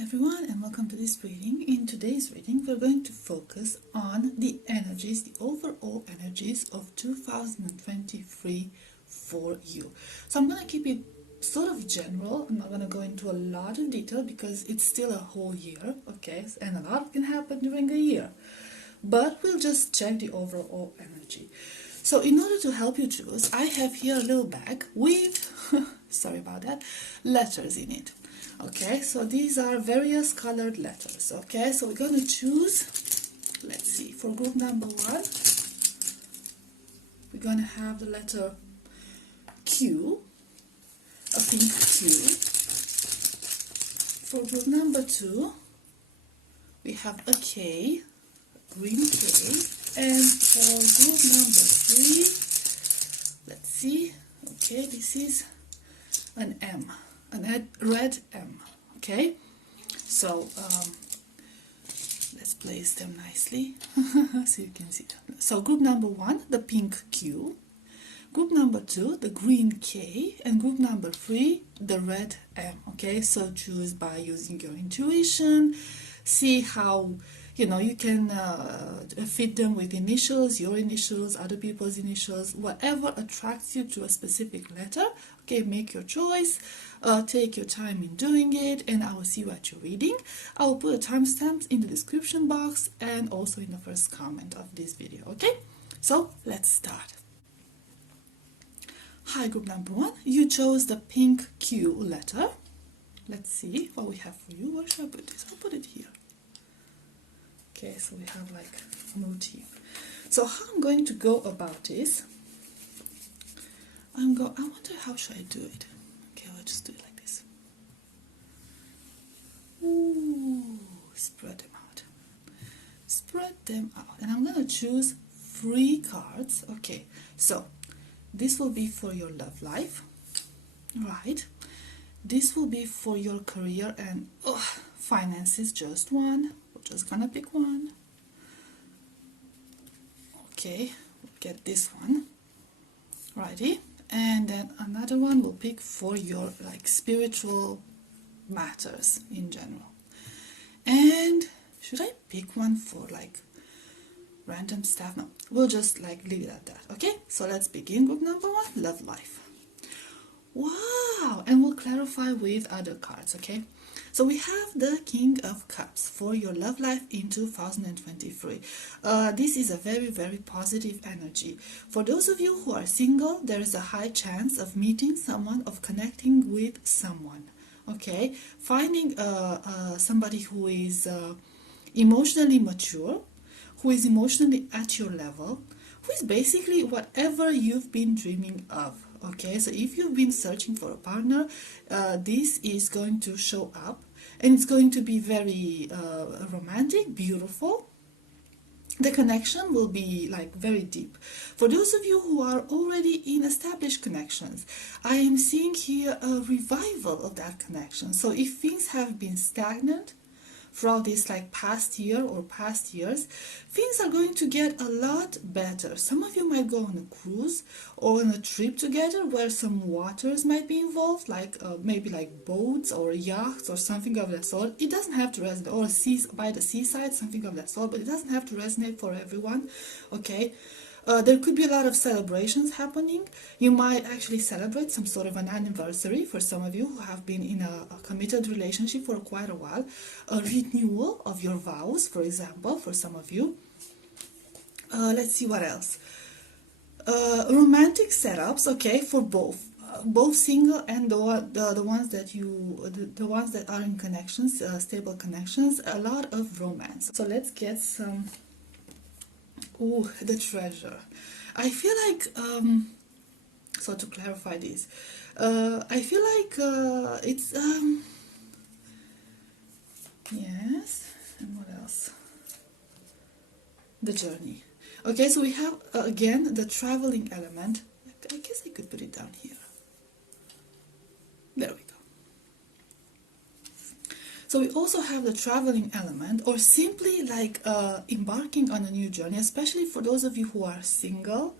Everyone, and welcome to this reading. In today's reading we're going to focus on the energies, the overall energies of 2023 for you. So I'm going to keep it sort of general. I'm not going to go into a lot of detail because it's still a whole year, okay, and a lot can happen during a year, but we'll just check the overall energy. So in order to help you choose, I have here a little bag with sorry about that, letters in it. Okay, so these are various colored letters. Okay, so we're going to choose, let's see, for group number 1, we're going to have the letter Q, a pink Q. For group number 2, we have a K, a green K. And for group number 3, let's see, okay, this is an M. A red M. Okay, so let's place them nicely so you can see them. So group number 1, the pink Q, group number 2, the green K, and group number 3, the red M. Okay, so choose by using your intuition, see how you can fit them with initials, your initials, other people's initials, whatever attracts you to a specific letter. Okay, make your choice, take your time in doing it, and I will see what you're reading. I will put a timestamp in the description box and also in the first comment of this video. Okay, so let's start. Hi, group number 1, you chose the pink Q letter. Let's see what we have for you. Where should I put this? I'll put it here. Okay, so we have like a motif. So how I'm going to go about this, I wonder how should I do it. Okay, I'll just do it like this. Ooh, spread them out. Spread them out. And I'm going to choose 3 cards. Okay, so this will be for your love life, right? This will be for your career and finances, just one. We're just gonna pick one. Okay, we'll get this one. Righty. And then another one we'll pick for your spiritual matters in general. And should I pick one for random stuff? No, we'll just leave it at that. Okay, so let's begin. Group number 1, love life. Wow, and we'll clarify with other cards. Okay, so we have the King of Cups for your love life in 2023. This is a very, very positive energy. For those of you who are single, there is a high chance of meeting someone, of connecting with someone. Okay, finding somebody who is emotionally mature, who is emotionally at your level, who is basically whatever you've been dreaming of. Okay, so if you've been searching for a partner, this is going to show up, and it's going to be very romantic, beautiful. The connection will be very deep. For those of you who are already in established connections, I am seeing here a revival of that connection. So if things have been stagnant throughout this past year or past years, things are going to get a lot better. Some of you might go on a cruise or on a trip together where some waters might be involved, maybe boats or yachts or something of that sort. It doesn't have to resonate, or by the seaside, something of that sort, but it doesn't have to resonate for everyone. Okay, there could be a lot of celebrations happening. You might actually celebrate some sort of an anniversary for some of you who have been in a committed relationship for quite a while. A renewal of your vows, for example, for some of you. Let's see what else. Romantic setups, okay, for both single and the ones that are in connections, stable connections. A lot of romance. So let's get some. Oh, the Treasure. I feel so to clarify this, I feel it's yes, and what else? The Journey. Okay, so we have again the traveling element. I guess I could put it down here. There we go. So we also have the traveling element, or simply embarking on a new journey, especially for those of you who are single.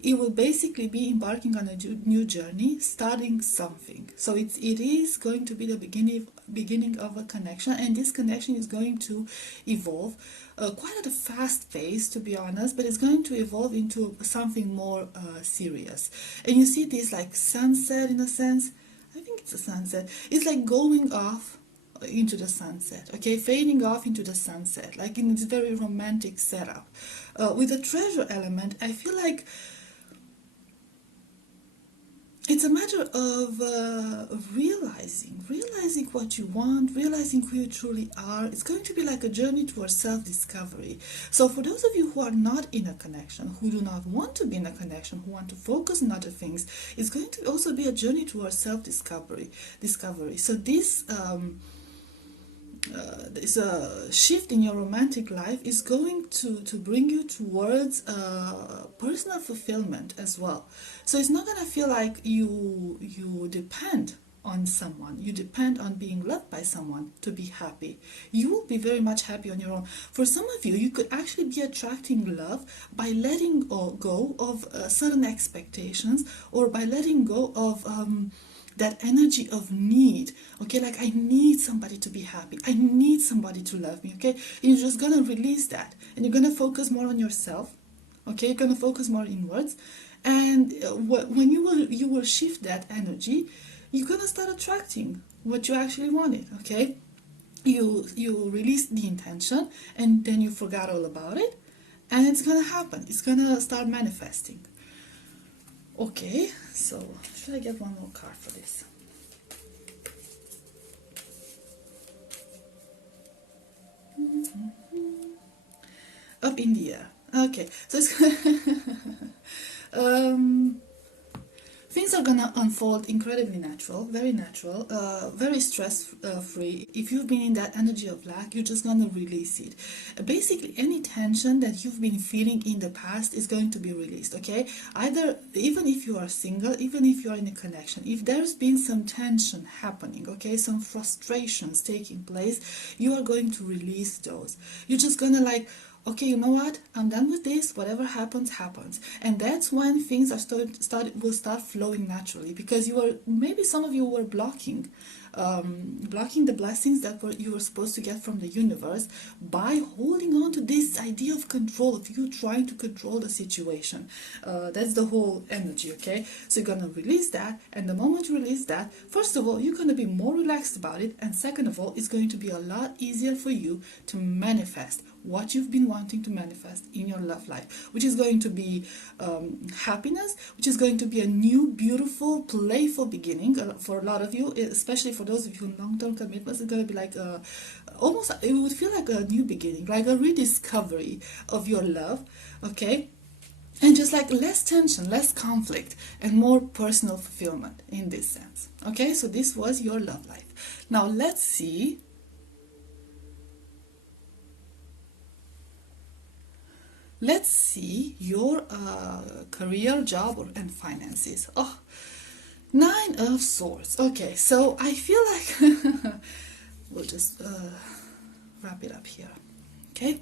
it will basically be embarking on a new journey, starting something. So it is going to be the beginning of a connection, and this connection is going to evolve quite at a fast pace, to be honest, but it's going to evolve into something more serious. And you see this like sunset in a sense. I think it's a sunset. It's like going off into the sunset, okay, fading off into the sunset, like in this very romantic setup. With the treasure element, I feel like it's a matter of realizing what you want, realizing who you truly are. It's going to be like a journey towards self-discovery. So for those of you who are not in a connection, who do not want to be in a connection, who want to focus on other things, it's going to also be a journey towards self-discovery. So this shift in your romantic life is going to bring you towards personal fulfillment as well. So it's not going to feel like you depend on someone, you depend on being loved by someone to be happy. You will be very much happy on your own. For some of you, you could actually be attracting love by letting go of certain expectations, or by letting go of that energy of need, okay, like I need somebody to be happy, I need somebody to love me, okay. You're just gonna release that, and you're gonna focus more on yourself, okay. You're gonna focus more inwards, and when you will shift that energy, you're gonna start attracting what you actually wanted, okay. You release the intention, and then you forgot all about it, and it's gonna happen. It's gonna start manifesting. Okay, so should I get one more card for this? Up in the air. Okay, so it's things are gonna unfold incredibly natural, very stress free. If you've been in that energy of lack, you're just gonna release it. Basically, any tension that you've been feeling in the past is going to be released, okay? Even if you are single, even if you are in a connection, if there's been some tension happening, okay, some frustrations taking place, you are going to release those. You're just gonna like, okay, you know what? I'm done with this. Whatever happens, happens. And that's when things will start flowing naturally, because maybe some of you were blocking the blessings that you were supposed to get from the universe by holding on to this idea of control, of you trying to control the situation. That's the whole energy, okay? So you're gonna release that, and the moment you release that, first of all, you're gonna be more relaxed about it, and second of all, it's going to be a lot easier for you to manifest what you've been wanting to manifest in your love life, which is going to be happiness, which is going to be a new, beautiful, playful beginning for a lot of you, especially for those of you in long-term commitments. It's going to be like almost, it would feel like a new beginning, like a rediscovery of your love, okay? And just like less tension, less conflict, and more personal fulfillment in this sense, okay? So this was your love life. Now let's see your career, job, and finances. Oh, 9 of Swords. Okay, so I feel like we'll just wrap it up here. Okay.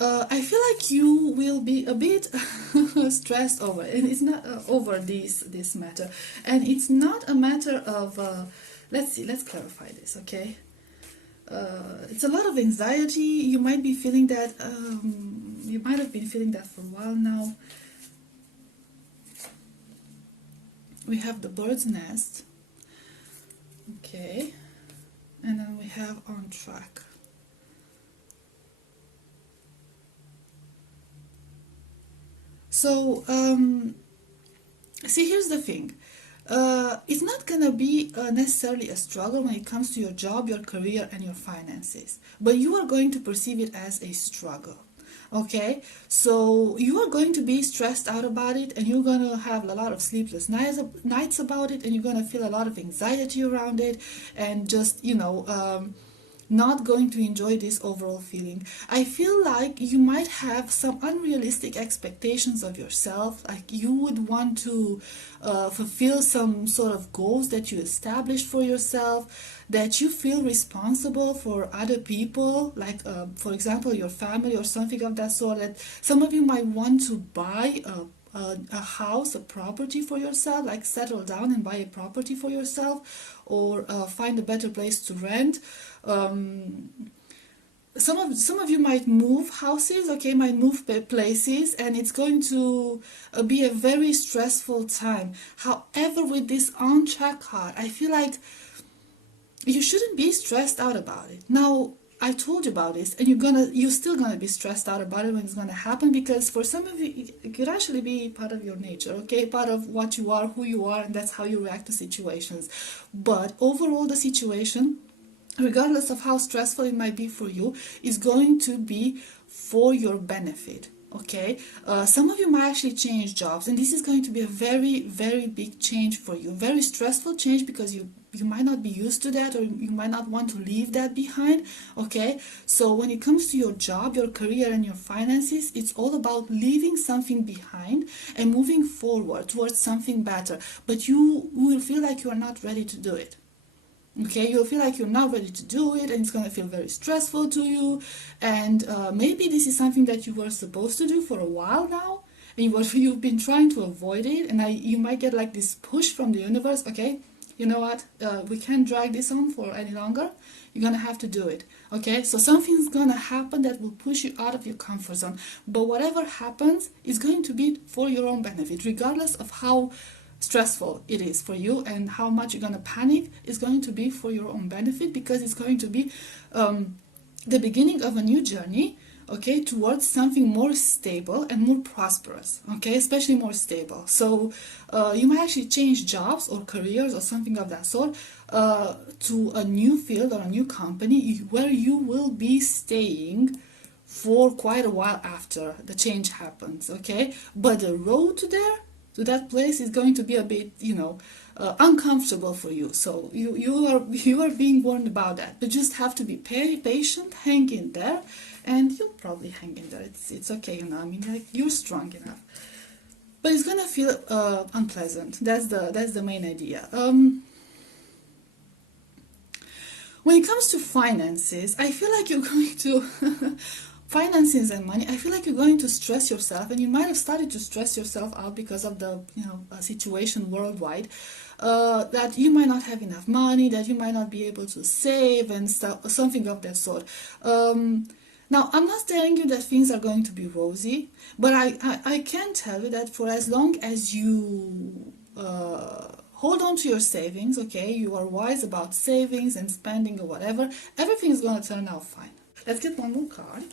I feel like you will be a bit stressed over, and it's not over this matter, and it's not a matter of. Let's clarify this, okay? It's a lot of anxiety. You might be feeling that. You might have been feeling that for a while now. We have the bird's nest, okay, and then we have on track. So, see, here's the thing. It's not gonna be necessarily a struggle when it comes to your job, your career, and your finances, but you are going to perceive it as a struggle. Okay, so you are going to be stressed out about it, and you're gonna have a lot of sleepless nights about it, and you're gonna feel a lot of anxiety around it, and just not going to enjoy this overall feeling. I feel like you might have some unrealistic expectations of yourself, like you would want to fulfill some sort of goals that you established for yourself, that you feel responsible for other people, like for example your family or something of that sort. That some of you might want to buy a house, a property for yourself, like settle down and buy a property for yourself, or find a better place to rent. Some of you might move houses, okay, might move places, and it's going to be a very stressful time. However, with this on track card, I feel like you shouldn't be stressed out about it. Now, I told you about this, and you're still gonna be stressed out about it when it's gonna happen, because for some of you it could actually be part of your nature, okay, part of what you are, who you are, and that's how you react to situations. But overall, the situation, regardless of how stressful it might be for you, is going to be for your benefit. Okay, some of you might actually change jobs, and this is going to be a very, very big change for you, very stressful change, because you might not be used to that, or you might not want to leave that behind. Okay, so when it comes to your job, your career, and your finances, it's all about leaving something behind and moving forward towards something better, but you will feel like you are not ready to do it. Okay, you'll feel like you're not ready to do it, and it's going to feel very stressful to you, and maybe this is something that you were supposed to do for a while now, and you've been trying to avoid it, and you might get like this push from the universe. Okay, you know what, we can't drag this on for any longer, you're gonna have to do it. Okay, so something's gonna happen that will push you out of your comfort zone, but whatever happens is going to be for your own benefit, regardless of how stressful it is for you and how much you're going to panic. Is going to be for your own benefit, because it's going to be the beginning of a new journey, okay, towards something more stable and more prosperous, okay, especially more stable. So you might actually change jobs or careers or something of that sort to a new field or a new company where you will be staying for quite a while after the change happens, okay, but the road to that place is going to be a bit, uncomfortable for you. So you are being warned about that. But just have to be patient, hang in there, and you'll probably hang in there. It's okay, I mean, like, you're strong enough. But it's gonna feel unpleasant. That's the main idea. When it comes to finances, I feel like you're going to finances and money, I feel like you're going to stress yourself, and you might have started to stress yourself out because of the situation worldwide, that you might not have enough money, that you might not be able to save and stuff, something of that sort. Now, I'm not telling you that things are going to be rosy, but I can tell you that for as long as you hold on to your savings, okay, you are wise about savings and spending or whatever, everything is going to turn out fine. Let's get one more card.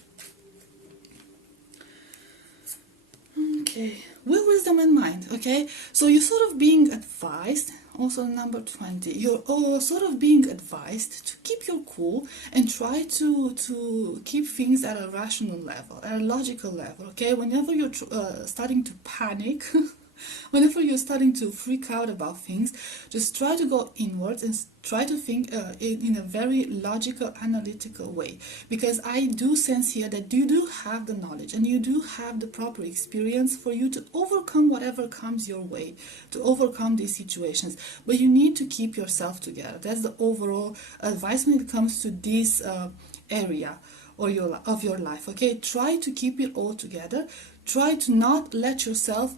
Okay, will, wisdom, and mind. Okay, so you're sort of being advised, also number 20, you're sort of being advised to keep your cool and try to keep things at a rational level, at a logical level. Okay, whenever you're starting to panic, whenever you're starting to freak out about things, just try to go inwards and try to think in a very logical, analytical way. Because I do sense here that you do have the knowledge and you do have the proper experience for you to overcome whatever comes your way, to overcome these situations. But you need to keep yourself together. That's the overall advice when it comes to this area or of your life. Okay, try to keep it all together. Try to not let yourself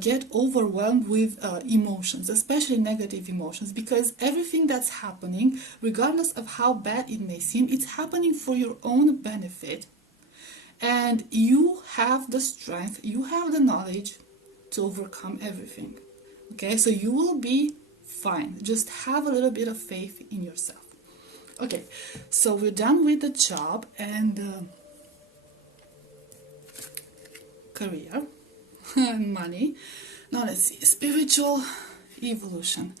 get overwhelmed with emotions, especially negative emotions, because everything that's happening, regardless of how bad it may seem, it's happening for your own benefit, and you have the strength, you have the knowledge to overcome everything. Okay, so you will be fine. Just have a little bit of faith in yourself. Okay, so we're done with the job and career and money. Now let's see, spiritual evolution.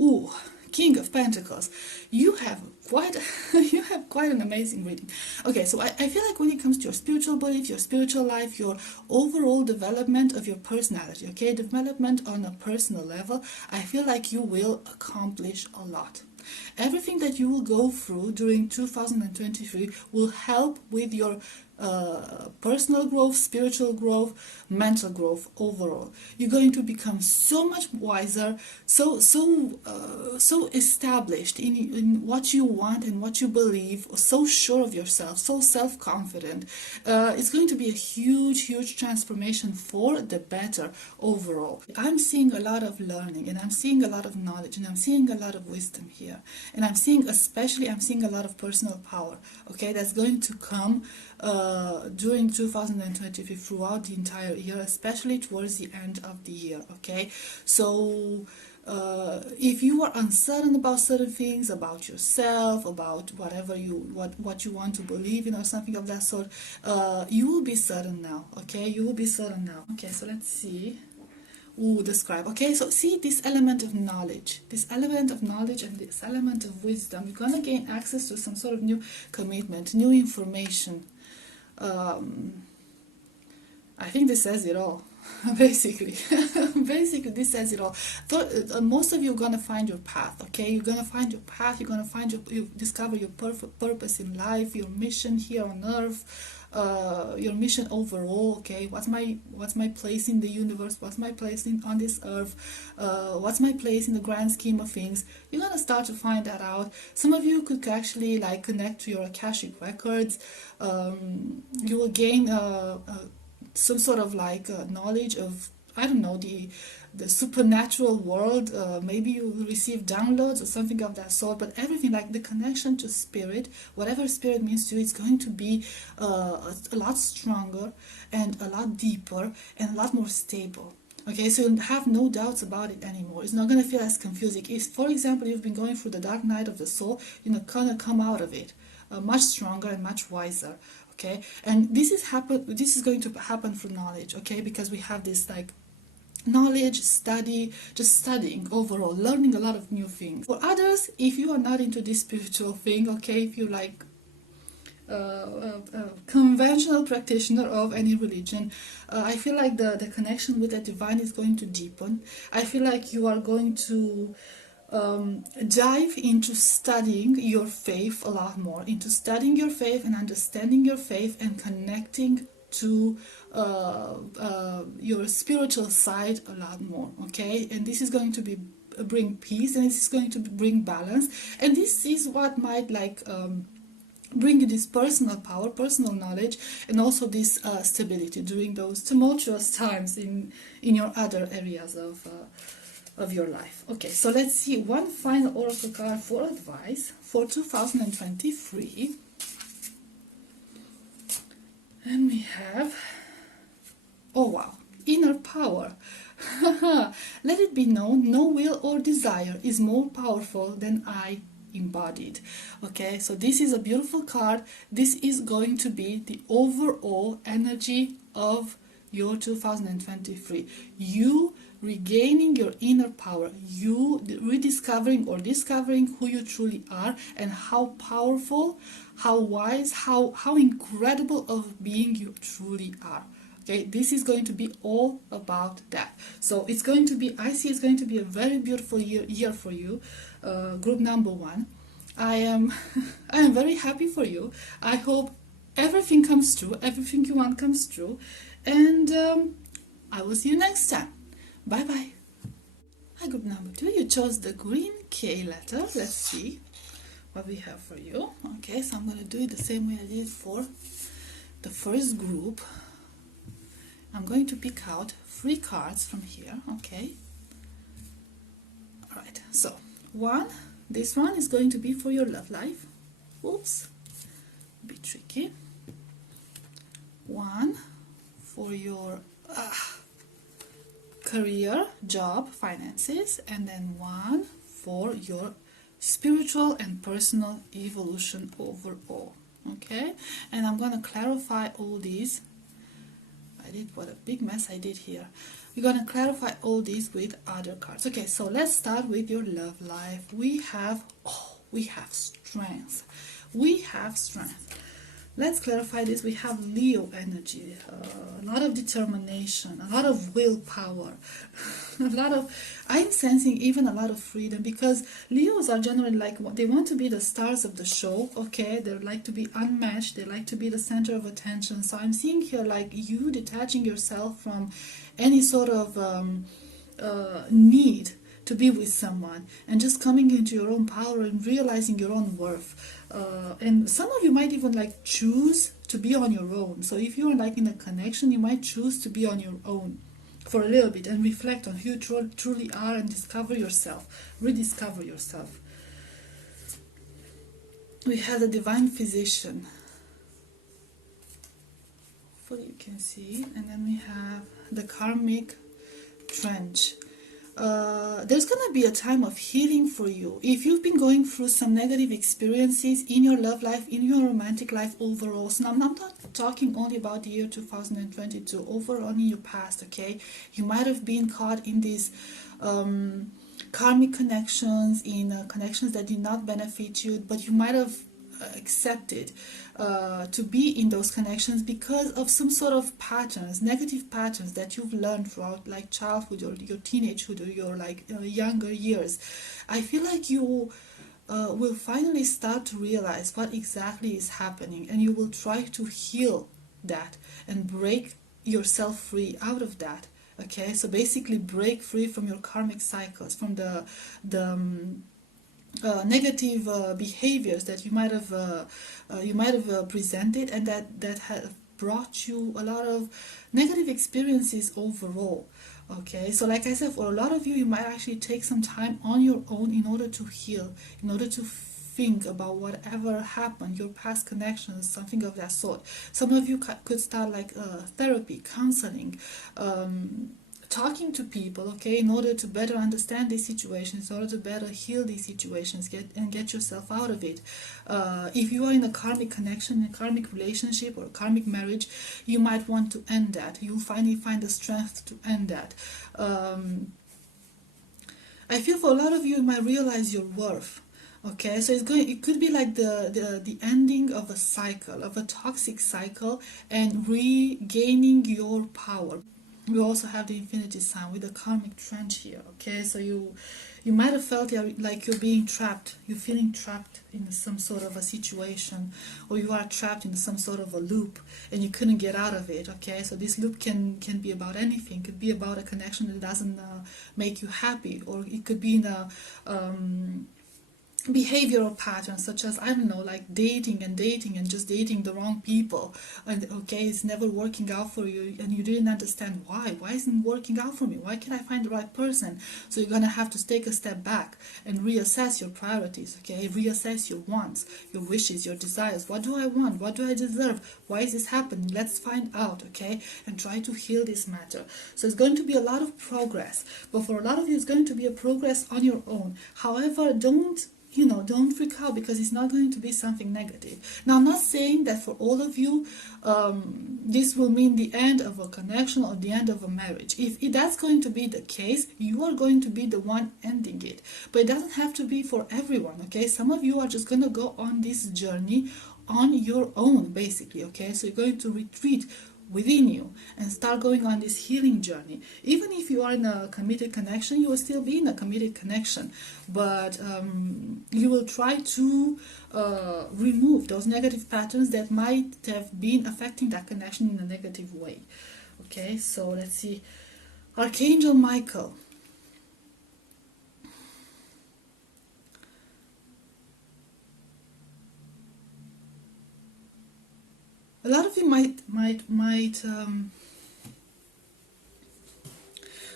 Ooh, King of Pentacles. You have quite an amazing reading. Okay, so I feel like when it comes to your spiritual belief, your spiritual life, your overall development of your personality, okay, development on a personal level, I feel like you will accomplish a lot. Everything that you will go through during 2023 will help with your personal growth, spiritual growth, mental growth overall. You're going to become so much wiser, so established in what you want and what you believe, so sure of yourself, so self-confident. It's going to be a huge transformation for the better overall. I'm seeing a lot of learning, and I'm seeing a lot of knowledge, and I'm seeing a lot of wisdom here, and I'm seeing a lot of personal power, okay, that's going to come during 2023 throughout the entire year, especially towards the end of the year. Okay, so if you are uncertain about certain things, about yourself, about whatever what you want to believe in or something of that sort, you will be certain now. Okay, you will be certain now. Okay, so let's see. Ooh, describe. Okay, so see this element of knowledge, and this element of wisdom. You're gonna gain access to some sort of new commitment, new information. I think this says it all. Basically, this says it all. Most of you are gonna find your path. Okay, you're gonna find your path. You're gonna find you discover your purpose in life, your mission here on earth. Your mission overall. Okay, what's my place in the universe? What's my place on this earth? What's my place in the grand scheme of things? You're gonna start to find that out. Some of you could actually like connect to your Akashic records. You will gain some sort of like knowledge of, I don't know, the supernatural world. Maybe you will receive downloads or something of that sort, but everything, like the connection to spirit, whatever spirit means to you, it's going to be a lot stronger and a lot deeper and a lot more stable. Okay, so you have no doubts about it anymore. It's not going to feel as confusing. If, for example, you've been going through the dark night of the soul, you're not going to come out of it much stronger and much wiser. Okay, and this is going to happen through knowledge. Okay, because we have this like knowledge, just studying overall, learning a lot of new things. For others, if you are not into this spiritual thing, okay, if you like a conventional practitioner of any religion, I feel like the connection with the divine is going to deepen. I feel like you are going to dive into studying your faith a lot more, into studying your faith and understanding your faith and connecting to your spiritual side a lot more. Okay, and this is going to be bring peace, and this is going to bring balance, and this is what might like bring you this personal power, personal knowledge, and also this stability during those tumultuous times in your other areas of your life. Okay, so let's see one final oracle card for advice for 2023. And we have, oh wow, inner power. Let it be known, no will or desire is more powerful than I embodied. Okay, so this is a beautiful card. This is going to be the overall energy of your 2023. You regaining your inner power, you rediscovering or discovering who you truly are and how powerful, how wise, how incredible of being you truly are. Okay, this is going to be all about that. So it's going to be, I see it's going to be a very beautiful year for you, group number one. I am very happy for you. I hope everything comes true, everything you want comes true, and I will see you next time. Bye bye. Hi, group number two. You chose the green K letter. Let's see what we have for you. Okay, so I'm going to do it the same way I did for the first group. I'm going to pick out 3 cards from here. Okay. Alright, so this one is going to be for your love life. Oops, a bit tricky. 1 for your career, job, finances, and then 1 for your spiritual and personal evolution overall. Okay, and I'm going to clarify all these. What a big mess I did here. We're going to clarify all these with other cards. Okay, so let's start with your love life. We have strength. We have strength. Let's clarify this. We have Leo energy, a lot of determination, a lot of willpower, a lot of, I'm sensing even a lot of freedom, because Leos are generally like, they want to be the stars of the show, okay? They like to be unmatched, they like to be the center of attention. So I'm seeing here like you detaching yourself from any sort of need to be with someone, and just coming into your own power and realizing your own worth. And some of you might even like choose to be on your own. So if you're like in a connection, you might choose to be on your own for a little bit and reflect on who you truly are and discover yourself, rediscover yourself. We have the divine physician. Hopefully you can see. And then we have the karmic trench. There's gonna be a time of healing for you. If you've been going through some negative experiences in your love life, in your romantic life overall, so I'm not talking only about the year 2022, overall in your past, okay? You might have been caught in these karmic connections, in connections that did not benefit you, but you might have accepted to be in those connections because of some sort of patterns, negative patterns that you've learned throughout like childhood or your teenagehood or your like younger years. I feel like you will finally start to realize what exactly is happening, and you will try to heal that and break yourself free out of that. Okay, so basically break free from your karmic cycles, from the negative behaviors that you might have presented, and that have brought you a lot of negative experiences overall. Okay, so like I said, for a lot of you, you might actually take some time on your own in order to heal, in order to think about whatever happened, your past connections, something of that sort. Some of you could start like therapy, counseling, talking to people, okay, in order to better understand these situations, in order to better heal these situations, get yourself out of it. If you are in a karmic connection, a karmic relationship, or a karmic marriage, you might want to end that. You'll finally find the strength to end that. I feel for a lot of you, you might realize your worth. Okay, so it could be like the ending of a cycle, of a toxic cycle, and regaining your power. We also have the infinity sign with the karmic trench here. Okay, so you might have felt like you're being trapped, you're feeling trapped in some sort of a situation, or you are trapped in some sort of a loop and you couldn't get out of it. Okay, so this loop can be about anything. It could be about a connection that doesn't make you happy, or it could be in a behavioral patterns, such as, I don't know, like dating and just dating the wrong people, and okay, it's never working out for you, and you didn't understand why isn't it working out for me, why can't I find the right person? So you're gonna have to take a step back and reassess your priorities, okay, reassess your wants, your wishes, your desires. What do I want? What do I deserve? Why is this happening? Let's find out, okay, and try to heal this matter. So it's going to be a lot of progress, but for a lot of you, it's going to be a progress on your own. However, don't freak out, because it's not going to be something negative. Now, I'm not saying that for all of you, this will mean the end of a connection or the end of a marriage. If that's going to be the case, you are going to be the one ending it. But it doesn't have to be for everyone, okay? Some of you are just going to go on this journey on your own, basically, okay? So you're going to retreat within you and start going on this healing journey. Even if you are in a committed connection, you will still be in a committed connection, but you will try to remove those negative patterns that might have been affecting that connection in a negative way. Okay, so let's see. Archangel Michael. A lot of you might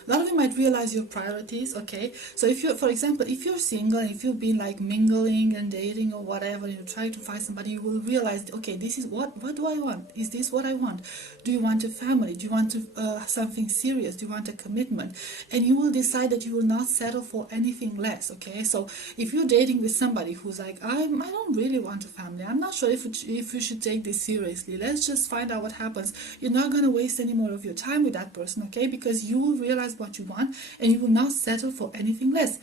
a lot of you might realize your priorities. Okay, so if you're, for example, if you're single and if you've been like mingling and dating or whatever, and you're trying to find somebody, you will realize, okay, this is what do I want? Is this what I want? Do you want a family? Do you want to something serious? Do you want a commitment? And you will decide that you will not settle for anything less. Okay, so if you're dating with somebody who's like, I don't really want a family, I'm not sure if you should take this seriously, let's just find out what happens, you're not going to waste any more of your time with that person, okay, because you will realize what you want and you will not settle for anything less.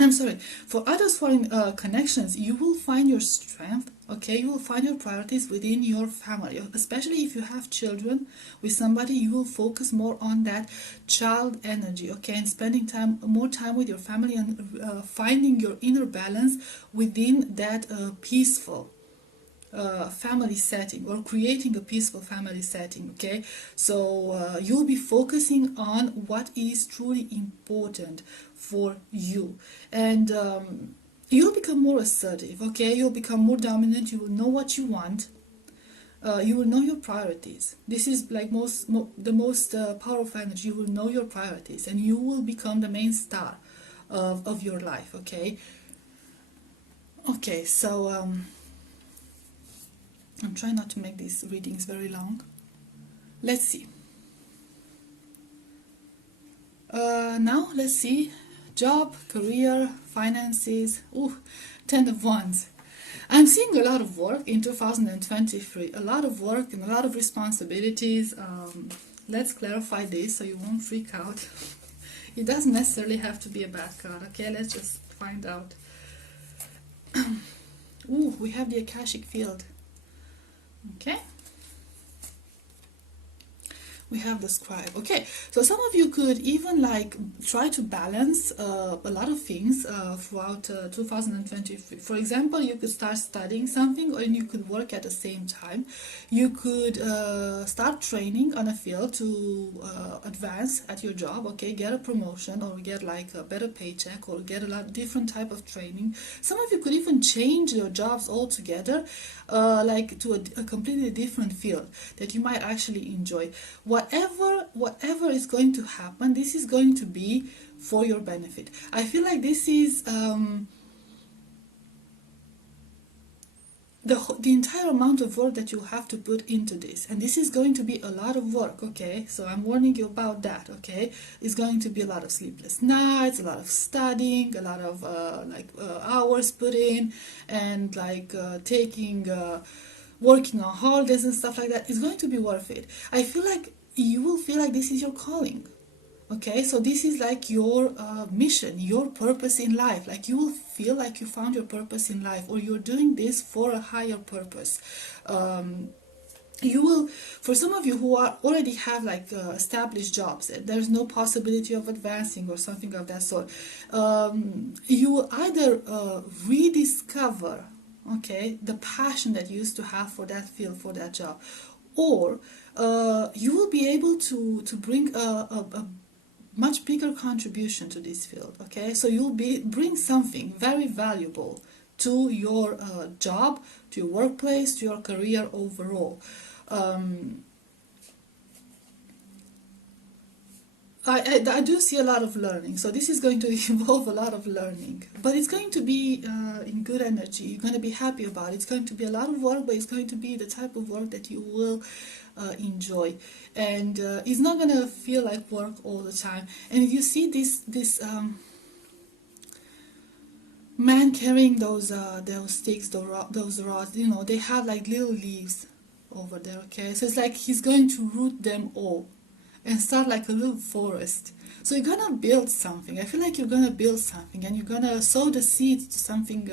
I'm sorry, for others foreign connections, you will find your strength, okay? You will find your priorities within your family, especially if you have children with somebody, you will focus more on that child energy, okay? And spending more time with your family and finding your inner balance within that peaceful family setting, or creating a peaceful family setting, okay? So you'll be focusing on what is truly important for you, and you'll become more assertive, okay? You'll become more dominant, you will know what you want, you will know your priorities. This is like the most powerful energy. You will know your priorities and you will become the main star of your life, okay? Okay, so I'm trying not to make these readings very long. Let's see. Now let's see. Job, career, finances. Ooh, 10 of Wands. I'm seeing a lot of work in 2023. A lot of work and a lot of responsibilities. Let's clarify this so you won't freak out. It doesn't necessarily have to be a bad card. Okay, let's just find out. Ooh, we have the Akashic field. Okay, we have the scribe. Okay, so some of you could even like try to balance a lot of things throughout 2023. For example, you could start studying something, or you could work at the same time. You could start training on a field to advance at your job, okay, get a promotion, or get like a better paycheck, or get a lot different type of training. Some of you could even change your jobs altogether, like to a completely different field that you might actually enjoy. Whatever is going to happen, this is going to be for your benefit. I feel like this is the entire amount of work that you have to put into this, and this is going to be a lot of work, okay? So I'm warning you about that, okay? It's going to be a lot of sleepless nights, a lot of studying, a lot of hours put in, and like working on holidays and stuff like that. It's going to be worth it. I feel like you will feel like this is your calling. Okay, so this is like your mission, your purpose in life. Like you will feel like you found your purpose in life, or you're doing this for a higher purpose. You will, for some of you who are already have like established jobs, there's no possibility of advancing or something of that sort. You will either rediscover, okay, the passion that you used to have for that field, for that job, or you will be able to bring a much bigger contribution to this field, okay? So you'll bring something very valuable to your job, to your workplace, to your career overall. I do see a lot of learning, so this is going to involve a lot of learning, but it's going to be in good energy. You're going to be happy about it. It's going to be a lot of work, but it's going to be the type of work that you will enjoy, and it's not going to feel like work all the time. And if you see this man carrying those sticks, those rods, you know, they have like little leaves over there, okay? So it's like he's going to root them all and start like a little forest. So you're gonna build something. I feel like you're gonna build something, and you're gonna sow the seeds to something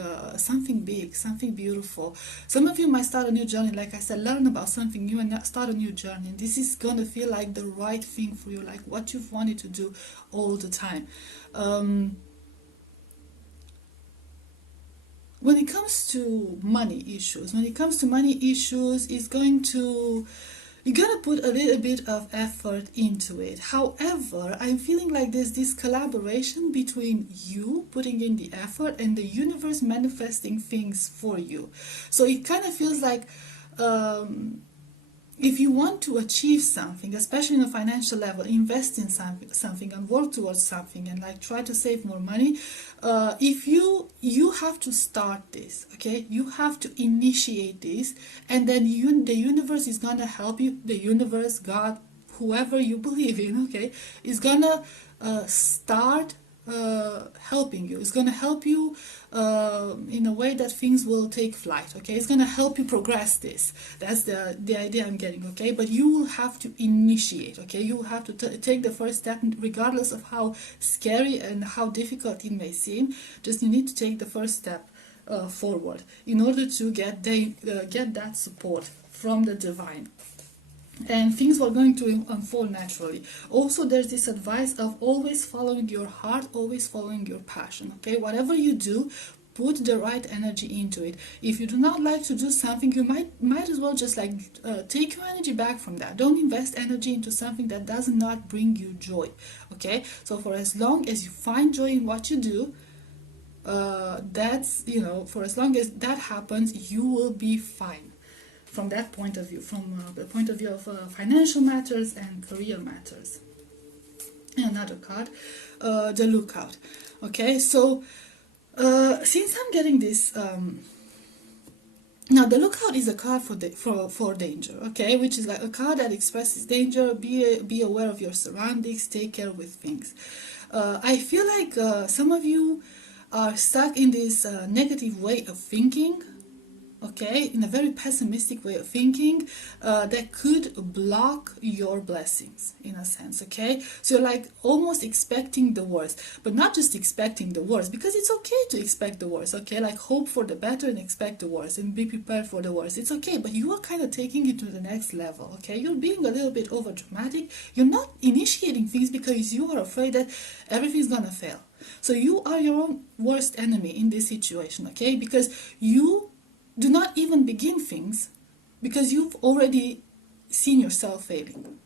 big, something beautiful. Some of you might start a new journey, like I said, learn about something new and start a new journey. And this is gonna feel like the right thing for you, like what you've wanted to do all the time. When it comes to money issues, it's going to, you're gonna put a little bit of effort into it. However, I'm feeling like there's this collaboration between you putting in the effort and the universe manifesting things for you. So it kind of feels like if you want to achieve something, especially in a financial level, invest in something and work towards something, and like try to save more money. If you have to start this, okay, you have to initiate this, and then the universe is gonna help you. The universe, God, whoever you believe in, okay, is gonna start helping you. It's going to help you in a way that things will take flight, okay? It's going to help you progress this. That's the idea I'm getting, okay? But you will have to initiate, okay? You will have to take the first step, regardless of how scary and how difficult it may seem. Just you need to take the first step forward in order to get that support from the divine. And things were going to unfold naturally. Also, there's this advice of always following your heart, always following your passion, okay? Whatever you do, put the right energy into it. If you do not like to do something, you might as well just like take your energy back from that. Don't invest energy into something that does not bring you joy, okay? So for as long as you find joy in what you do, that's, you know, for as long as that happens, you will be fine from that point of view, from the point of view of financial matters and career matters. And another card, the Lookout. Okay, so since I'm getting this, now the Lookout is a card for danger, okay, which is like a card that expresses danger. Be aware of your surroundings, take care with things. I feel like some of you are stuck in this negative way of thinking, okay, in a very pessimistic way of thinking that could block your blessings in a sense, okay? So you're like almost expecting the worst, but not just expecting the worst, because it's okay to expect the worst, okay? Like hope for the better and expect the worst and be prepared for the worst. It's okay, but you are kind of taking it to the next level, okay? You're being a little bit over dramatic. You're not initiating things because you are afraid that everything's gonna fail. So you are your own worst enemy in this situation, okay? Because you do not even begin things because you've already seen yourself failing,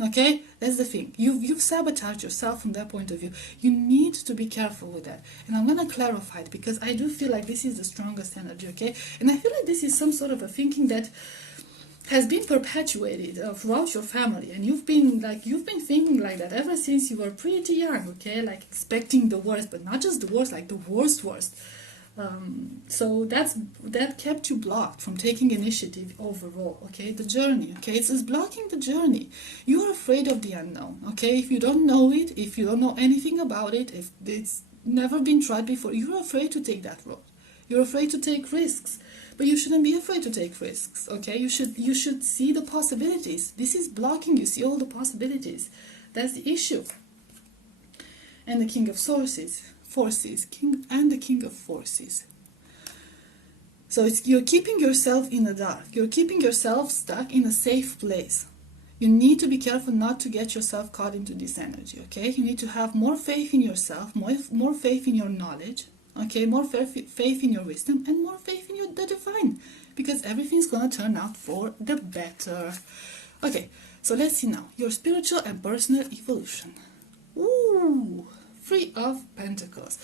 okay? That's the thing. You've sabotaged yourself from that point of view. You need to be careful with that. And I'm going to clarify it because I do feel like this is the strongest energy, okay? And I feel like this is some sort of a thinking that has been perpetuated throughout your family, and you've been thinking like that ever since you were pretty young, okay? Like expecting the worst, but not just the worst, like the worst. So that kept you blocked from taking initiative overall, okay? The journey, okay? It's blocking the journey. You are afraid of the unknown, okay? If you don't know it, if you don't know anything about it, if it's never been tried before, you're afraid to take that road. You're afraid to take risks. But you shouldn't be afraid to take risks, okay? You should see the possibilities. This is blocking you. See all the possibilities. That's the issue. And the King of Forces, King and the King of Forces. So you're keeping yourself in the dark. You're keeping yourself stuck in a safe place. You need to be careful not to get yourself caught into this energy, okay? You need to have more faith in yourself, more faith in your knowledge, okay, more faith in your wisdom, and more faith in the divine, because everything's gonna turn out for the better. Okay, so let's see now your spiritual and personal evolution. Ooh, Three of Pentacles.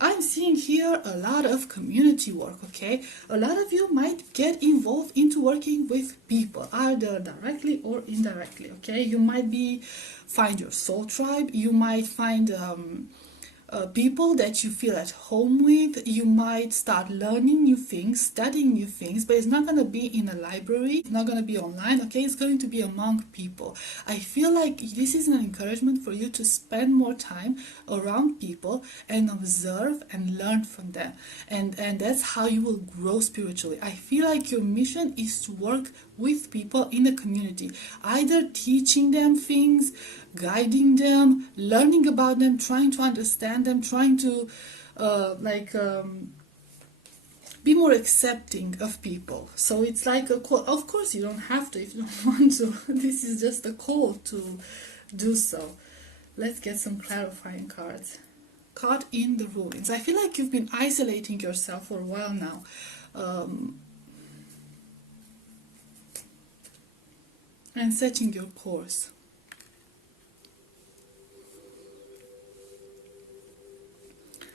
I'm seeing here a lot of community work, okay? A lot of you might get involved into working with people, either directly or indirectly, okay? You might find your soul tribe, you might find people that you feel at home with. You might start learning new things, studying new things, but it's not going to be in a library, it's not going to be online, okay? It's going to be among people. I feel like this is an encouragement for you to spend more time around people and observe and learn from them, and that's how you will grow spiritually. I feel like your mission is to work with people in the community, either teaching them things, guiding them, learning about them, trying to understand them, trying to be more accepting of people. So it's like a call. Of course you don't have to if you don't want to. This is just a call to do so. Let's get some clarifying cards. Caught in the ruins. I feel like you've been isolating yourself for a while now. And setting your course.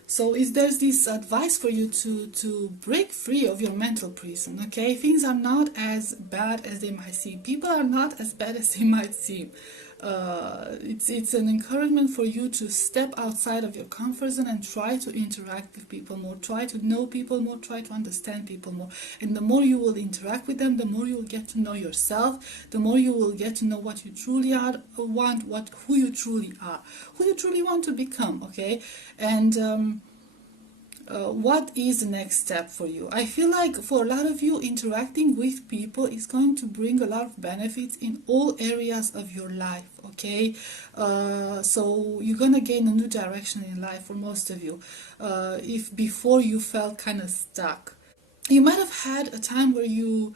So there's this advice for you to break free of your mental prison, okay? Things are not as bad as they might seem. People are not as bad as they might seem. It's an encouragement for you to step outside of your comfort zone and try to interact with people more, try to know people more, try to understand people more. And the more you will interact with them, the more you will get to know yourself, the more you will get to know what you truly who you truly are, who you truly want to become, okay? And what is the next step for you? I feel like for a lot of you, interacting with people is going to bring a lot of benefits in all areas of your life, okay? So you're gonna gain a new direction in life for most of you. If before you felt kind of stuck, you might have had a time where you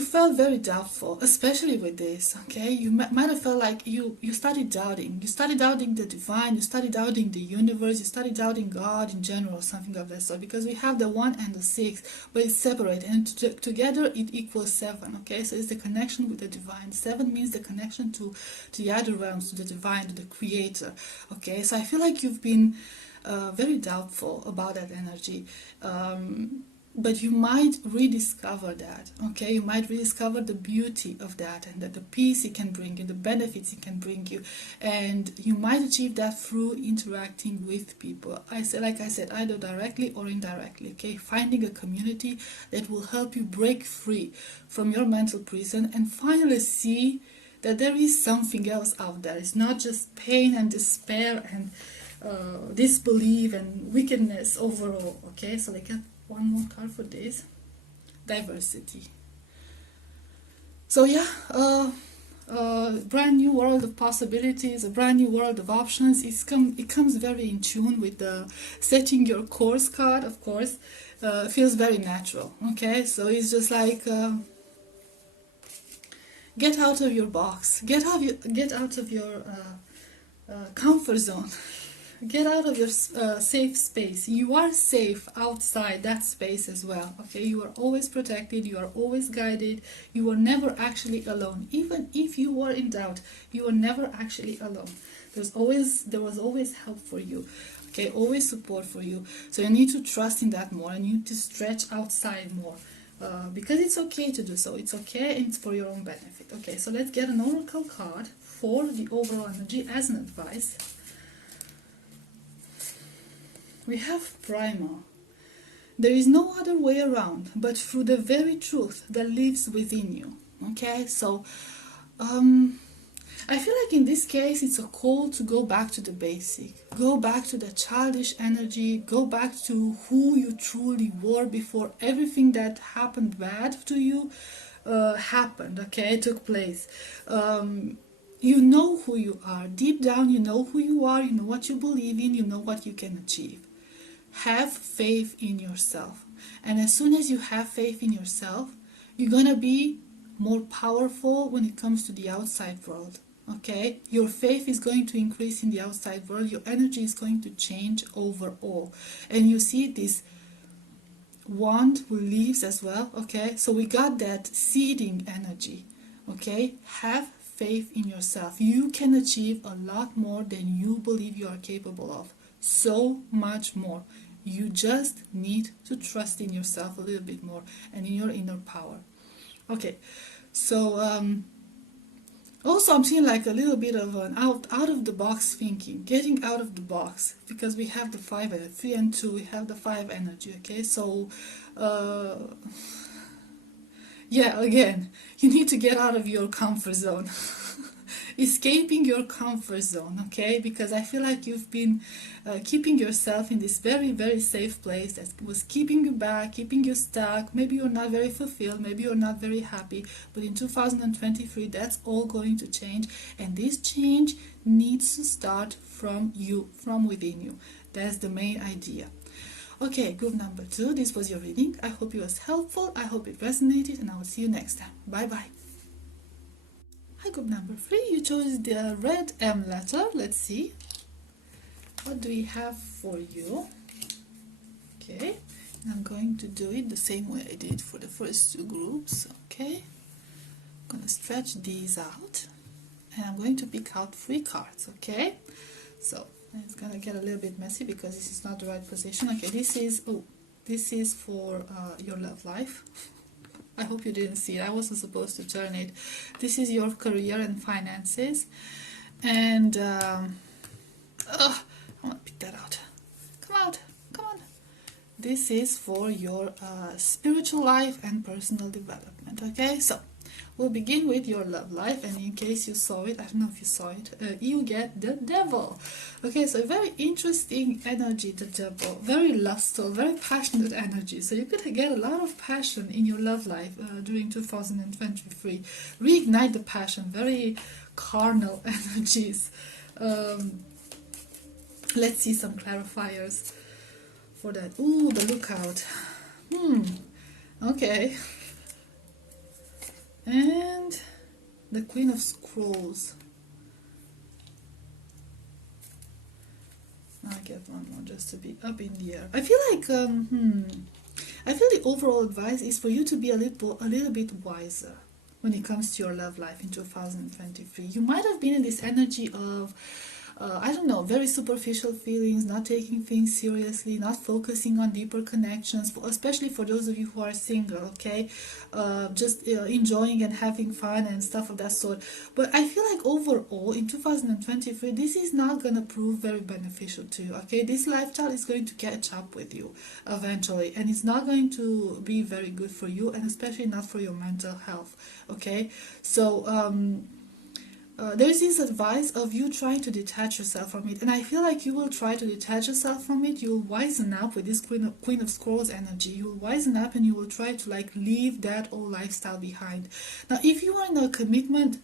felt very doubtful, especially with this, okay? You might have felt like you started doubting. You started doubting the divine, you started doubting the universe, you started doubting God in general, something of that sort, because we have the 1 and the 6, but it's separate, and together it equals 7, okay? So it's the connection with the divine. 7 means the connection to the other realms, to the divine, to the creator, okay? So I feel like you've been very doubtful about that energy. But you might rediscover that, okay? You might rediscover the beauty of that, and the peace it can bring you, the benefits it can bring you, and you might achieve that through interacting with people. Like I said, either directly or indirectly, okay? Finding a community that will help you break free from your mental prison and finally see that there is something else out there. It's not just pain and despair and disbelief and wickedness overall, okay? So like one more card for this, diversity. So yeah, brand new world of possibilities, a brand new world of options. It comes very in tune with the setting your course card, of course. Feels very natural, okay? So it's just like get out of your box, get out of your comfort zone. Get out of your safe space. You are safe outside that space as well, okay? You are always protected, you are always guided, you are never actually alone. Even if you are in doubt, you are never actually alone. There was always help for you, okay? Always support for you. So you need to trust in that more, and you need to stretch outside more. Because it's okay to do so. It's okay, and it's for your own benefit. Okay, so let's get an oracle card for the overall energy as an advice. We have primal. There is no other way around but through the very truth that lives within you. Okay, so I feel like in this case it's a call to go back to the basic, go back to the childish energy, go back to who you truly were before everything that happened bad to you happened, okay, took place. You know who you are. Deep down, you know who you are, you know what you believe in, you know what you can achieve. Have faith in yourself. And as soon as you have faith in yourself, you're going to be more powerful when it comes to the outside world. Okay? Your faith is going to increase in the outside world. Your energy is going to change overall. And you see this wand with leaves as well. Okay? So we got that seeding energy. Okay? Have faith in yourself. You can achieve a lot more than you believe you are capable of. So much more. You just need to trust in yourself a little bit more and in your inner power. Okay, so also I'm seeing like a little bit of an out of the box thinking, getting out of the box, because we have the 5 and 3 and 2, we have the 5 energy. Okay, so yeah, again, you need to get out of your comfort zone. Escaping your comfort zone, okay? Because I feel like you've been keeping yourself in this very, very safe place that was keeping you back, keeping you stuck. Maybe you're not very fulfilled, maybe you're not very happy, but in 2023, that's all going to change, and this change needs to start from you, from within you. That's the main idea. Okay, group number 2, this was your reading. I hope it was helpful, I hope it resonated, and I will see you next time. Bye bye. Hi, group number 3, you chose the red M letter. Let's see, what do we have for you? Okay, and I'm going to do it the same way I did for the first 2 groups. Okay, I'm going to stretch these out, and I'm going to pick out 3 cards. Okay, so it's gonna get a little bit messy because this is not the right position. Okay, this is for your love life. I hope you didn't see it. I wasn't supposed to turn it. This is your career and finances. And I want to pick that out. Come out, come on. This is for your spiritual life and personal development. Okay, so we'll begin with your love life, and in case you saw it, I don't know if you saw it, you get the devil. Okay, so a very interesting energy, the devil, very lustful, very passionate energy. So you could get a lot of passion in your love life during 2023. Reignite the passion, very carnal energies. Let's see some clarifiers for that. Ooh, the lookout. Okay. And the Queen of Scrolls. I'll get one more just to be up in the air. I feel like I feel the overall advice is for you to be a little bit wiser when it comes to your love life in 2023. You might have been in this energy of I don't know, very superficial feelings, not taking things seriously, not focusing on deeper connections, especially for those of you who are single, okay? Just enjoying and having fun and stuff of that sort. But I feel like overall, in 2023, this is not going to prove very beneficial to you, okay? This lifestyle is going to catch up with you eventually, and it's not going to be very good for you, and especially not for your mental health, okay? So, there's this advice of you trying to detach yourself from it, and I feel like you will try to detach yourself from it. You'll wisen up with this Queen of Scrolls energy. You'll wisen up and you will try to like leave that old lifestyle behind. Now, if you are in a commitment,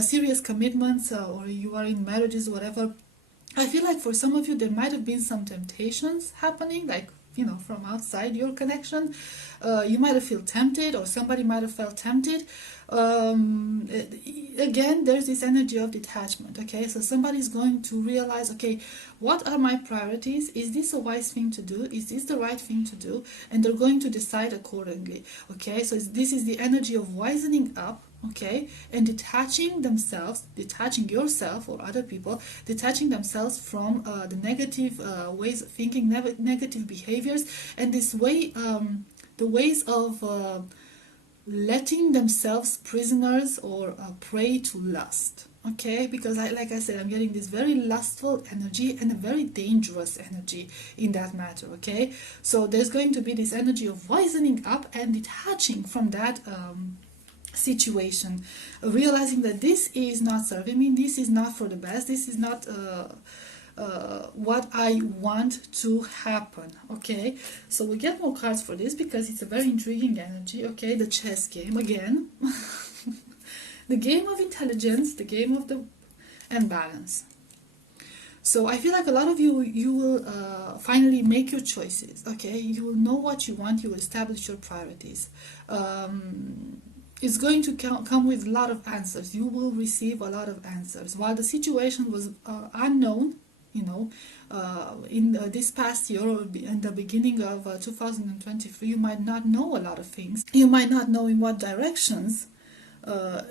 serious commitments, or you are in marriages or whatever, I feel like for some of you there might have been some temptations happening, like, you know, from outside your connection. You might have felt tempted, or somebody might have felt tempted. Again, there's this energy of detachment, okay? So somebody's going to realize, okay, what are my priorities? Is this a wise thing to do? Is this the right thing to do? And they're going to decide accordingly, okay? So this is the energy of wisening up, okay, and detaching themselves, detaching yourself or other people, detaching themselves from the negative ways of thinking, negative behaviors, and this way, the ways of letting themselves prisoners or prey to lust, okay? Because like I said, I'm getting this very lustful energy and a very dangerous energy in that matter, okay? So there's going to be this energy of wisening up and detaching from that situation, realizing that this is not serving me, this is not for the best, this is not what I want to happen, okay? So we get more cards for this because it's a very intriguing energy, okay? The chess game again. The game of intelligence, the game of the and balance. So I feel like a lot of you will finally make your choices, okay? You will know what you want, you will establish your priorities. It's going to come with a lot of answers. You will receive a lot of answers. While the situation was unknown, you know, in this past year or in the beginning of 2023, you might not know a lot of things. You might not know in what directions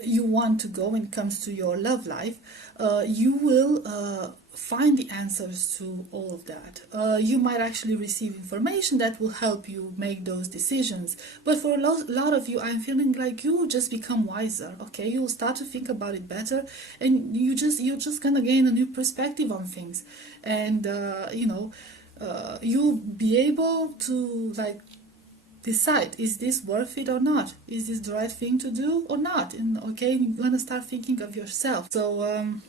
you want to go when it comes to your love life. You will find the answers to all of that. You might actually receive information that will help you make those decisions. But for a lot of you, I'm feeling like you will just become wiser, okay? You'll start to think about it better, and you're just gonna gain a new perspective on things. And, you know, you'll be able to, like, decide, is this worth it or not? Is this the right thing to do or not? And okay, you're gonna start thinking of yourself. So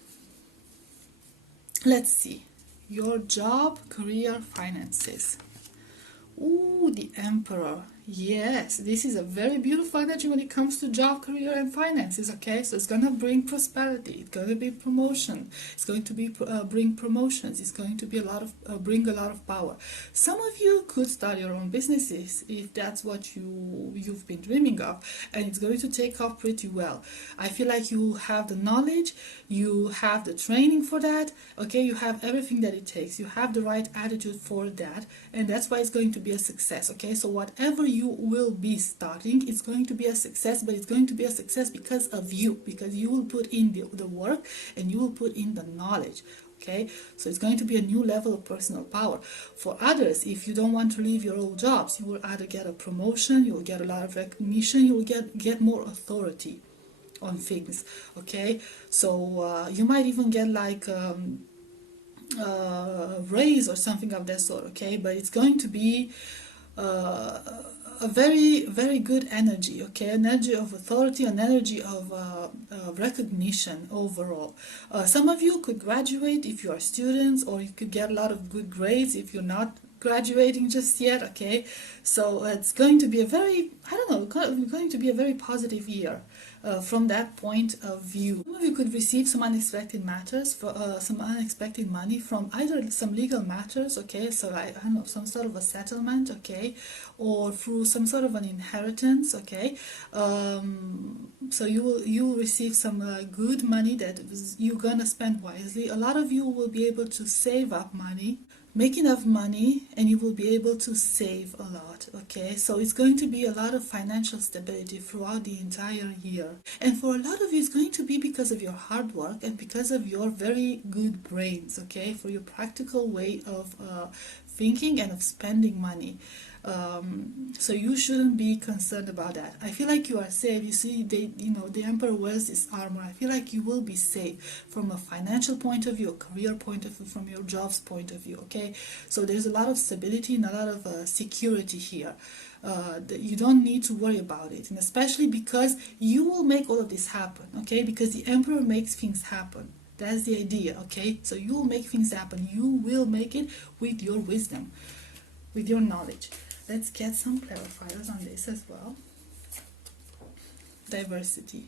let's see, your job, career, finances. Ooh, the Emperor. Yes, this is a very beautiful energy when it comes to job, career, and finances, okay? So it's going to bring prosperity, it's going to be promotion, it's going to be bring promotions, it's going to be bring a lot of power. Some of you could start your own businesses if that's what you've been dreaming of, and it's going to take off pretty well. I feel like you have the knowledge, you have the training for that, okay? You have everything that it takes, you have the right attitude for that, and that's why it's going to be a success, okay? So whatever you will be starting, it's going to be a success, but it's going to be a success because of you, because you will put in the work and you will put in the knowledge, okay? So it's going to be a new level of personal power. For others, if you don't want to leave your old jobs, you will either get a promotion, you will get a lot of recognition, you will get more authority, on things, okay? So you might even get like raise or something of that sort, okay? But it's going to be a very, very good energy, okay? An energy of authority, an energy of recognition overall. Some of you could graduate if you are students, or you could get a lot of good grades if you're not graduating just yet, okay? So it's going to be a very, I don't know, going to be a very positive year. From that point of view, some of you could receive some unexpected matters, for some unexpected money from either some legal matters, okay, so like, I don't know, some sort of a settlement, okay, or through some sort of an inheritance, okay. So you will receive some good money that you're gonna spend wisely. A lot of you will be able to save up money, make enough money, and you will be able to save a lot, okay? So it's going to be a lot of financial stability throughout the entire year, and for a lot of you it's going to be because of your hard work and because of your very good brains, okay, for your practical way of thinking and of spending money. So you shouldn't be concerned about that. I feel like you are safe. You see, the emperor wears this armor. I feel like you will be safe from a financial point of view, a career point of view, from your job's point of view, okay? So there's a lot of stability and a lot of security here. You don't need to worry about it, and especially because you will make all of this happen, okay? Because the emperor makes things happen. That's the idea, okay? So you will make things happen. You will make it with your wisdom, with your knowledge. Let's get some clarifiers on this as well. Diversity.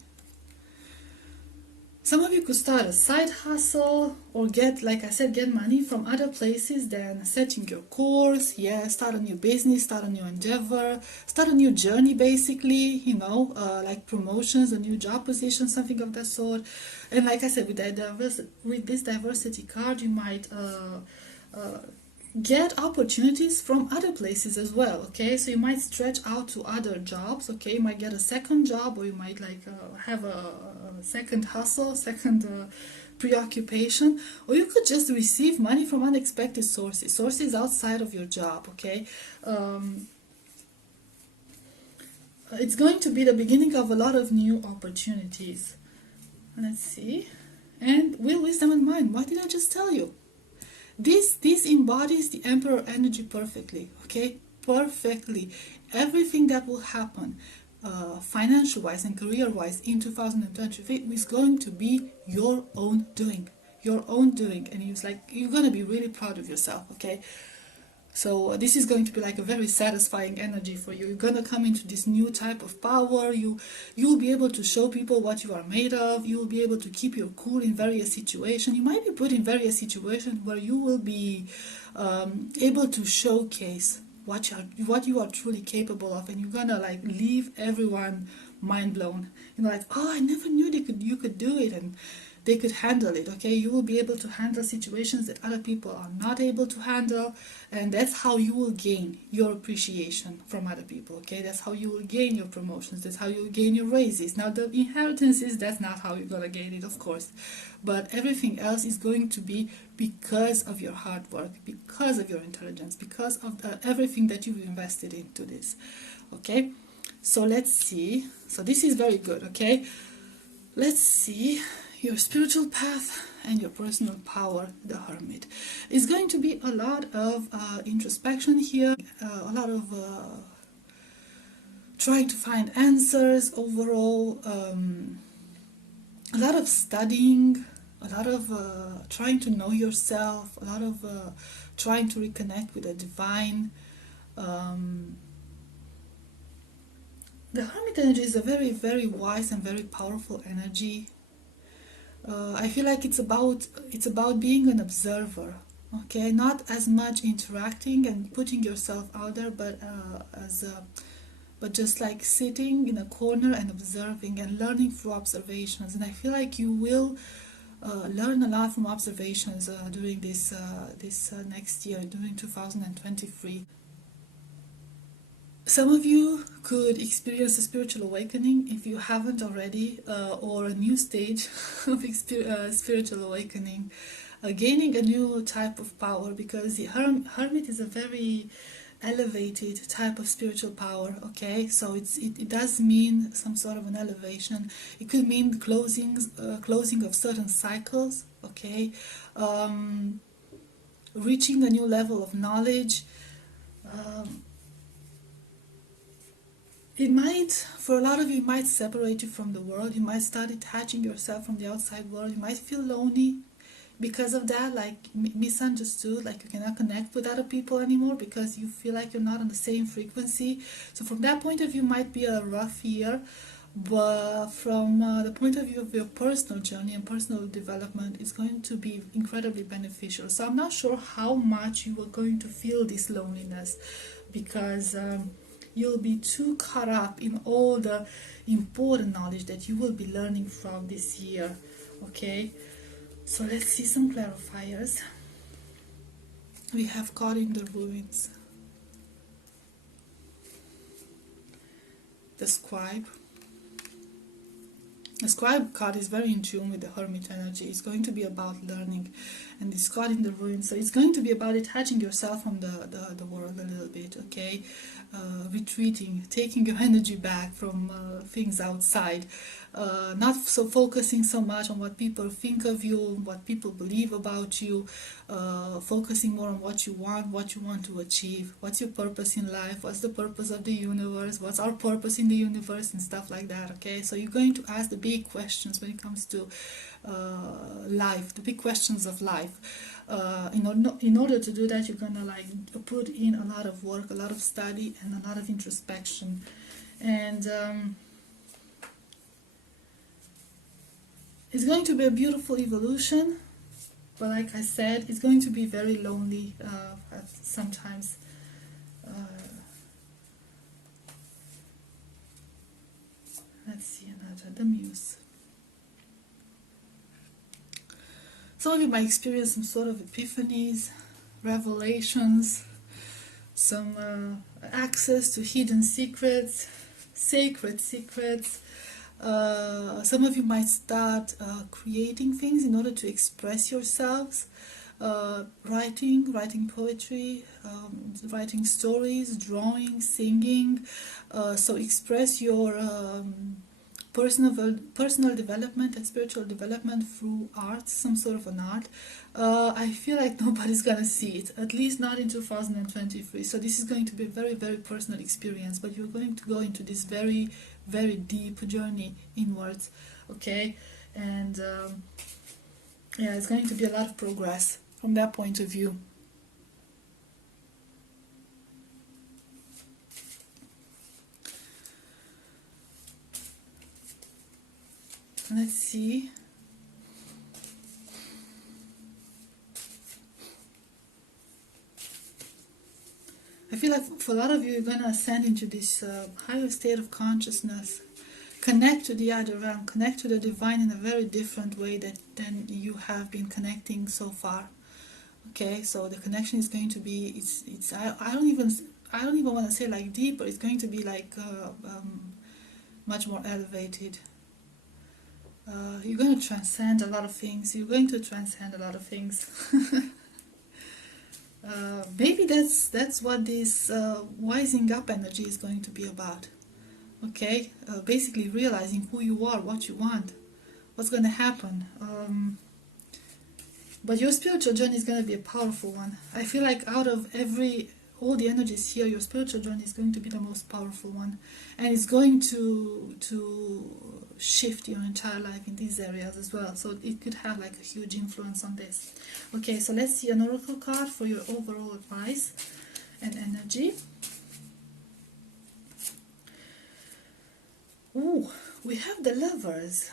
Some of you could start a side hustle or get, like I said, get money from other places than setting your course. Yeah, start a new business, start a new endeavor, start a new journey basically, like promotions, a new job position, something of that sort. And like I said, with this diversity card, you might get opportunities from other places as well, okay? So you might stretch out to other jobs, okay? You might get a second job, or you might have a second hustle, second preoccupation, or you could just receive money from unexpected sources outside of your job, okay? It's going to be the beginning of a lot of new opportunities. Let's see. And will, wisdom, and mind. What did I just tell you? This embodies the emperor energy perfectly, okay? Perfectly. Everything that will happen financial-wise and career-wise in 2023 is going to be your own doing. Your own doing. And it's like, you're going to be really proud of yourself, okay? So this is going to be like a very satisfying energy for you. You're going to come into this new type of power. You'll be able to show people what you are made of. You'll be able to keep your cool in various situations. You might be put in various situations where you will be able to showcase what you are truly capable of, and you're gonna like leave everyone mind blown. Like, oh, I never knew you could do it, and they could handle it, okay? You will be able to handle situations that other people are not able to handle, and that's how you will gain your appreciation from other people, okay? That's how you will gain your promotions, that's how you will gain your raises. Now, the inheritances, that's not how you're gonna gain it, of course, but everything else is going to be because of your hard work, because of your intelligence, because of everything that you've invested into this, okay? So let's see. So this is very good, okay? Let's see your spiritual path and your personal power, the Hermit. It's going to be a lot of introspection here, a lot of trying to find answers overall, a lot of studying, a lot of trying to know yourself, a lot of trying to reconnect with the divine. The Hermit energy is a very, very wise and very powerful energy. I feel like it's about being an observer, okay? Not as much interacting and putting yourself out there, but but just like sitting in a corner and observing and learning through observations. And I feel like you will learn a lot from observations during this next year, during 2023. Some of you could experience a spiritual awakening if you haven't already, or a new stage of spiritual awakening, gaining a new type of power, because the Hermit is a very elevated type of spiritual power. Okay, so it does mean some sort of an elevation. It could mean closing of certain cycles. Okay, reaching a new level of knowledge. um, it might, for a lot of you, it might separate you from the world. You might start detaching yourself from the outside world. You might feel lonely because of that, like misunderstood, like you cannot connect with other people anymore because you feel like you're not on the same frequency. So from that point of view, might be a rough year, but from the point of view of your personal journey and personal development, it's going to be incredibly beneficial. So I'm not sure how much you are going to feel this loneliness, because you'll be too caught up in all the important knowledge that you will be learning from this year. Okay, so let's see some clarifiers. We have caught in the ruins, the scribe. The scribe card is very in tune with the hermit energy. It's going to be about learning, and it's caught in the ruins. So it's going to be about detaching yourself from the world a little bit, okay? Retreating, taking your energy back from things outside. Not so focusing so much on what people think of you, what people believe about you. Focusing more on what you want to achieve. What's your purpose in life? What's the purpose of the universe? What's our purpose in the universe, and stuff like that, okay? So you're going to ask the big questions when it comes to life, the big questions of life. In order to do that, you're gonna like put in a lot of work, a lot of study, and a lot of introspection. And it's going to be a beautiful evolution, but like I said, it's going to be very lonely sometimes. Let's see another, the muse. Some of you might experience some sort of epiphanies, revelations, some access to hidden secrets, sacred secrets. Some of you might start creating things in order to express yourselves. Writing poetry, writing stories, drawing, singing. So express your personal development and spiritual development through art, some sort of an art. I feel like nobody's gonna see it, at least not in 2023. So this is going to be a very, very personal experience, but you're going to go into this very, very deep journey inwards, okay? And yeah, it's going to be a lot of progress from that point of view. Let's see. I feel like for a lot of you, you're going to ascend into this higher state of consciousness, connect to the other realm, connect to the divine in a very different way than you have been connecting so far. Okay, so the connection is going to be, I don't even want to say like deeper. It's going to be like much more elevated. You're going to transcend a lot of things. You're going to transcend a lot of things. Maybe that's what this wising up energy is going to be about. Okay, basically realizing who you are, what you want, what's going to happen. But your spiritual journey is going to be a powerful one. I feel like out of all the energies here, your spiritual journey is going to be the most powerful one, and it's going to shift your entire life in these areas as well. So it could have like a huge influence on this. Okay, so let's see an oracle card for your overall advice and energy. Ooh, we have the Lovers.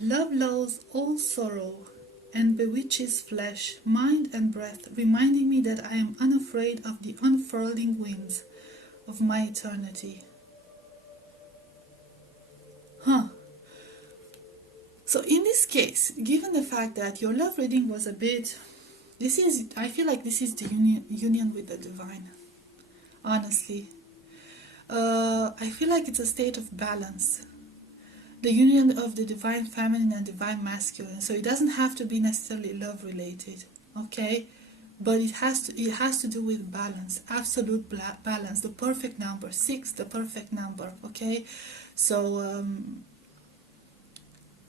Love lulls all sorrow and bewitches flesh, mind and breath, reminding me that I am unafraid of the unfurling wings of my eternity. So in this case, given the fact that your love reading was a bit, I feel like this is the union with the divine, honestly. I feel like it's a state of balance. The union of the divine feminine and divine masculine. So it doesn't have to be necessarily love related, okay? but it has to do with balance, absolute balance, the perfect number, 6, the perfect number. Okay, so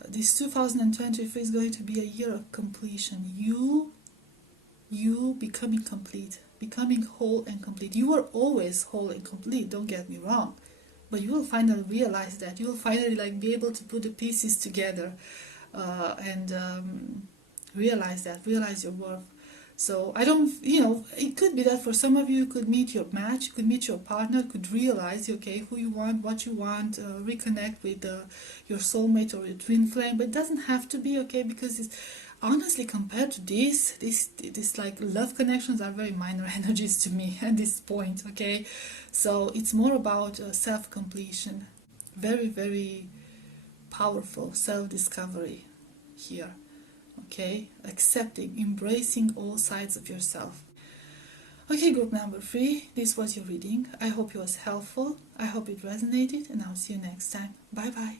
this 2023 is going to be a year of completion. You becoming complete, becoming whole and complete. You are always whole and complete, don't get me wrong, but you will finally realize that. You will finally like be able to put the pieces together, and realize your worth. So I don't, it could be that for some of you, could meet your match, could meet your partner, could realize, okay, who you want, what you want, reconnect with your soulmate or your twin flame. But it doesn't have to be, okay, because it's honestly, compared to this like love connections are very minor energies to me at this point. Okay, so it's more about self-completion, very, very powerful self-discovery here. Okay, accepting, embracing all sides of yourself. Okay, group number 3, this was your reading. I hope it was helpful, I hope it resonated, and I'll see you next time. Bye bye.